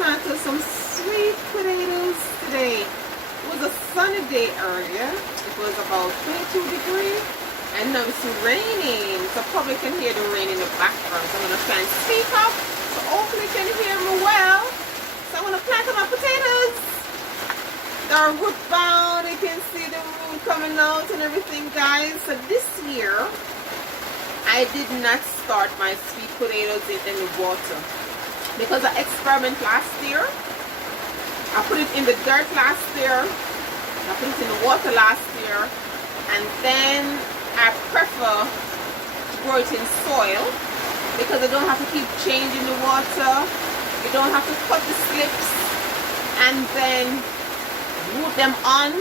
planted some sweet potatoes today. It was a sunny day earlier. It was about 22 degrees. And now it's raining. So probably can hear the rain in the background. So I'm going to try and speak up so hopefully you can hear me well. So I'm going to plant my potatoes. They're root bound. You can see the root coming out and everything, guys. So this year, I did not start my sweet potatoes in the water because I experimented last year. I put it in the dirt last year. I put it in the water last year. And then I prefer to grow it in soil because I don't have to keep changing the water. You don't have to cut the slips and then root them on.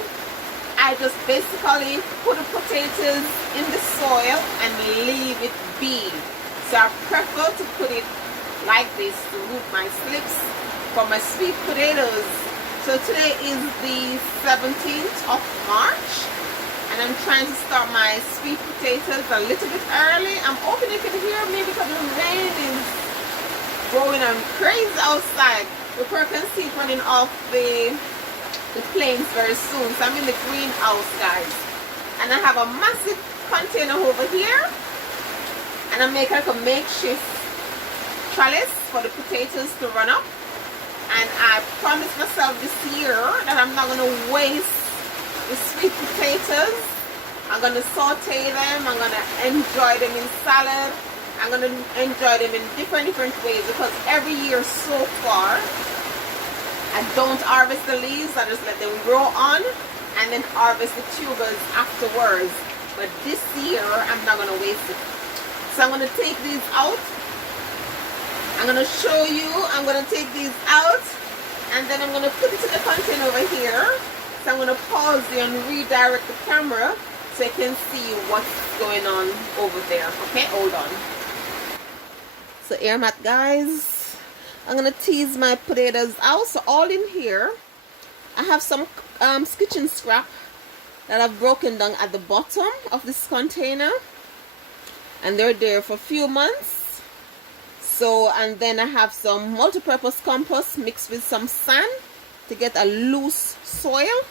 I just basically put the potatoes in the soil and leave it be. So I prefer to put it like this to root my slips for my sweet potatoes. So today is the 17th of March and I'm trying to start my sweet potatoes a little bit early. I'm hoping you can hear me because the rain is going on crazy outside. The can see it running off the plains very soon. So I'm in the greenhouse, guys, and I have a massive container over here and I'm making like a makeshift trellis for the potatoes to run up. And I promised myself this year that I'm not going to waste the sweet potatoes. I'm going to saute them. I'm going to enjoy them in salad. I'm going to enjoy them in different ways because every year so far I don't harvest the leaves. I just let them grow on and then harvest the tubers afterwards. But this year I'm not going to waste it. So I'm going to take these out. I'm going to show you. I'm going to take these out and then I'm going to put it in the container over here. So I'm going to pause there and redirect the camera so you can see what's going on over there. Okay, hold on. So here I'm at, guys. I'm going to tease my potatoes out. So all in here, I have some kitchen scrap that I've broken down at the bottom of this container. And they're there for a few months. So, and then I have some multi-purpose compost mixed with some sand to get a loose soil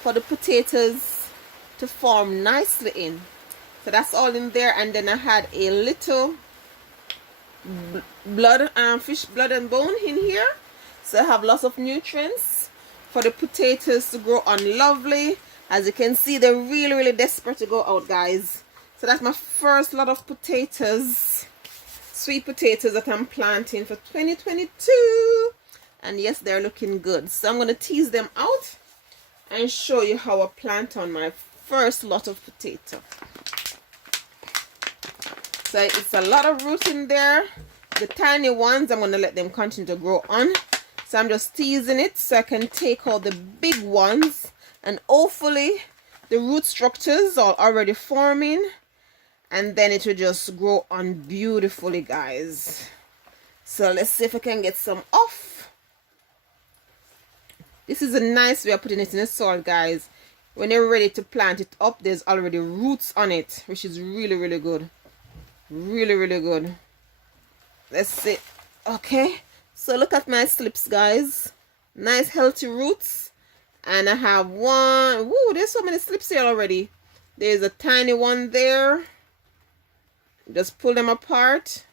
for the potatoes to form nicely in. So that's all in there. And then I had a little fish blood and bone in here. So I have lots of nutrients for the potatoes to grow on lovely. As you can see, they're really desperate to go out, guys. So that's my first lot of potatoes. Sweet potatoes that I'm planting for 2022, and yes, they're looking good. So I'm going to tease them out and show you how I plant on my first lot of potato. So it's a lot of roots in there. The tiny ones I'm going to let them continue to grow on. So I'm just teasing it so I can take out the big ones, and hopefully the root structures are already forming. And then it will just grow on beautifully, guys. So let's see if I can get some off. This is a nice way of putting it in the soil, guys. When you're ready to plant it up, there's already roots on it, which is really good. Really good. Let's see. Okay. So look at my slips, guys. Nice healthy roots. And I have one. Woo, there's so many slips here already. There's a tiny one there. Just pull them apart.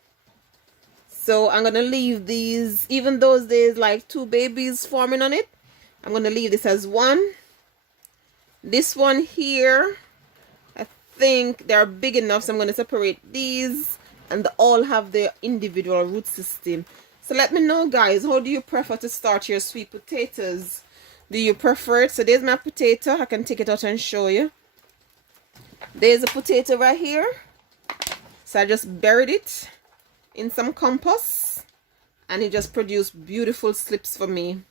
So I'm gonna leave these, even though there's like two babies forming on it, I'm gonna leave this as one. This one here, I think they're big enough, so I'm gonna separate these, and they all have their individual root system. So let me know, guys, how do you prefer to start your sweet potatoes? Do you prefer it? So there's my potato. I can take it out and show you. There's a potato right here. So I just buried it in some compost and it just produced beautiful slips for me.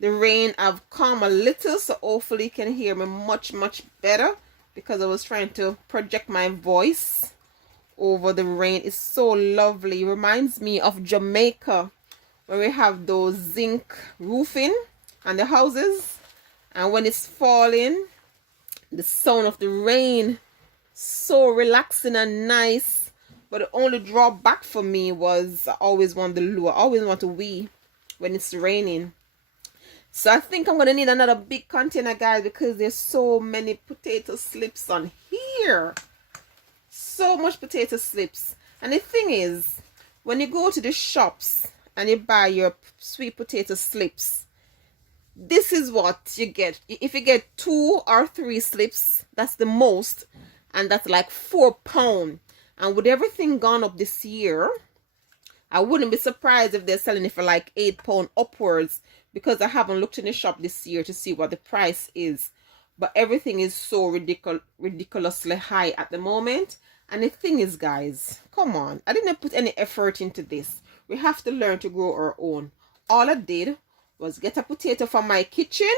The rain have calmed a little, so hopefully you can hear me much better because I was trying to project my voice over the rain. It's so lovely. It reminds me of Jamaica where we have those zinc roofing on the houses, and when it's falling, the sound of the rain, so relaxing and nice. But the only drawback for me was I always want the loo. I always want to wee when it's raining. So I think I'm gonna need another big container, guys, because there's so many potato slips on here. So much potato slips. And the thing is, when you go to the shops and you buy your sweet potato slips, this is what you get. If you get 2 or 3 slips, that's the most, and that's like £4. And with everything gone up this year, I wouldn't be surprised if they're selling it for like £8 upwards, because I haven't looked in the shop this year to see what the price is. But everything is so ridiculously high at the moment. And the thing is, guys, come on, I didn't put any effort into this. We have to learn to grow our own. All I did was get a potato from my kitchen.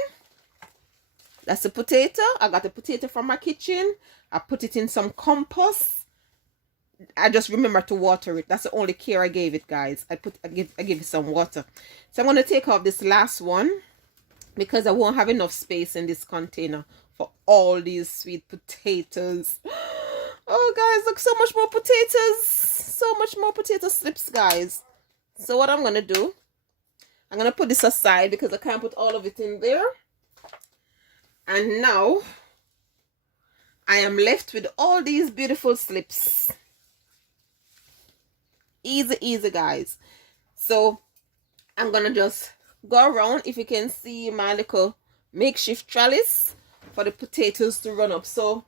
That's a potato. I got a potato from my kitchen. I put it in some compost. I just remember to water it. That's the only care I gave it, guys. I give it some water. So I'm going to take off this last one because I won't have enough space in this container for all these sweet potatoes. Oh, guys, look, so much more potatoes. So much more potato slips, guys. So what I'm going to do, I'm going to put this aside because I can't put all of it in there. And now I am left with all these beautiful slips. Easy, guys. So I'm gonna just go around. If you can see my little makeshift trellis for the potatoes to run up. So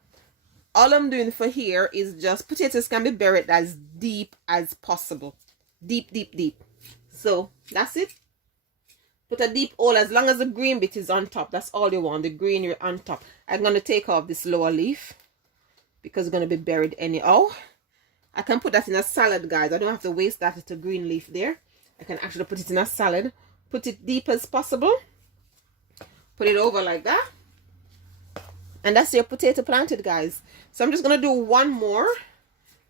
all I'm doing for here is just, potatoes can be buried as deep as possible. Deep. So that's it. Put a deep hole as long as the green bit is on top. That's all you want, the greenery on top. I'm gonna take off this lower leaf because it's gonna be buried anyhow. I can put that in a salad, guys. I don't have to waste that little green leaf there. I can actually put it in a salad. Put it deep as possible. Put it over like that. And that's your potato planted, guys. So I'm just going to do one more.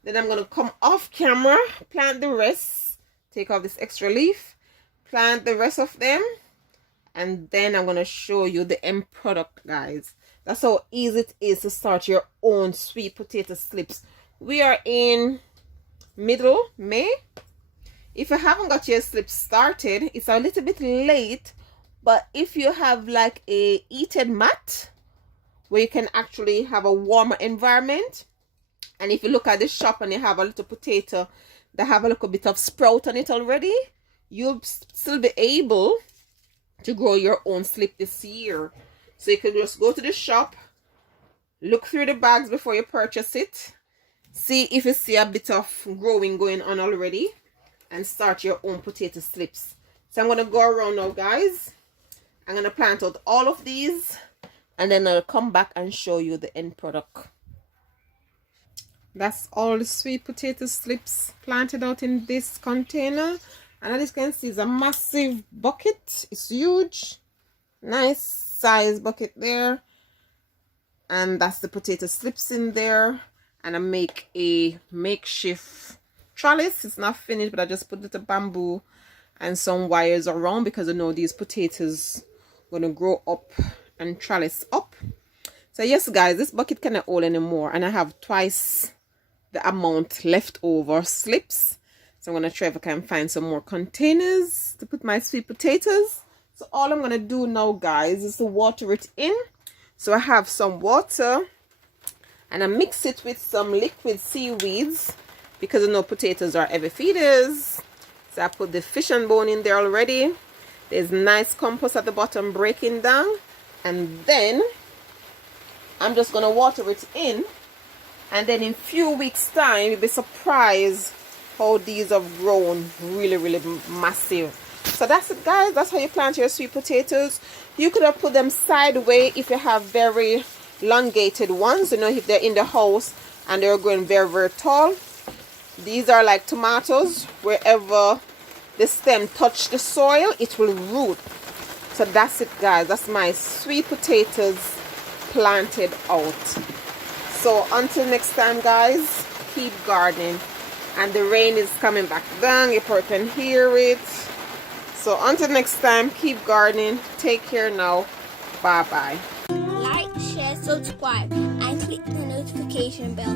Then I'm going to come off camera, plant the rest. Take off this extra leaf. Plant the rest of them. And then I'm going to show you the end product, guys. That's how easy it is to start your own sweet potato slips. We are in middle May. If you haven't got your slips started, it's a little bit late. But if you have like a heated mat where you can actually have a warmer environment, and if you look at the shop and you have a little potato that have a little bit of sprout on it already, you'll still be able to grow your own slip this year. So you can just go to the shop, look through the bags before you purchase it. See if you see a bit of growing going on already, and start your own potato slips. So I'm going to go around now, guys. I'm going to plant out all of these, and then I'll come back and show you the end product. That's all the sweet potato slips planted out in this container. And as you can see, it's a massive bucket. It's huge. Nice size bucket there. And that's the potato slips in there. And I make a makeshift trellis. It's not finished, but I just put little bamboo and some wires around because I know these potatoes are going to grow up and trellis up. So yes, guys, this bucket cannot hold anymore, and I have twice the amount left over slips. So I'm going to try if I can find some more containers to put my sweet potatoes. So all I'm going to do now, guys, is to water it in. So I have some water, and I mix it with some liquid seaweeds because I know potatoes are heavy feeders. So I put the fish and bone in there already. There's nice compost at the bottom breaking down. And then I'm just going to water it in. And then in a few weeks' time, you'll be surprised how these have grown really massive. So that's it, guys. That's how you plant your sweet potatoes. You could have put them sideways if you have very elongated ones, you know, if they're in the house and they're growing very tall. These are like tomatoes. Wherever the stem touch the soil, it will root. So that's it, guys. That's my sweet potatoes planted out. So until next time, guys, keep gardening. And the rain is coming back down. You probably can hear it. So until next time, keep gardening. Take care now. Bye bye. Like, share, subscribe, and click the notification bell.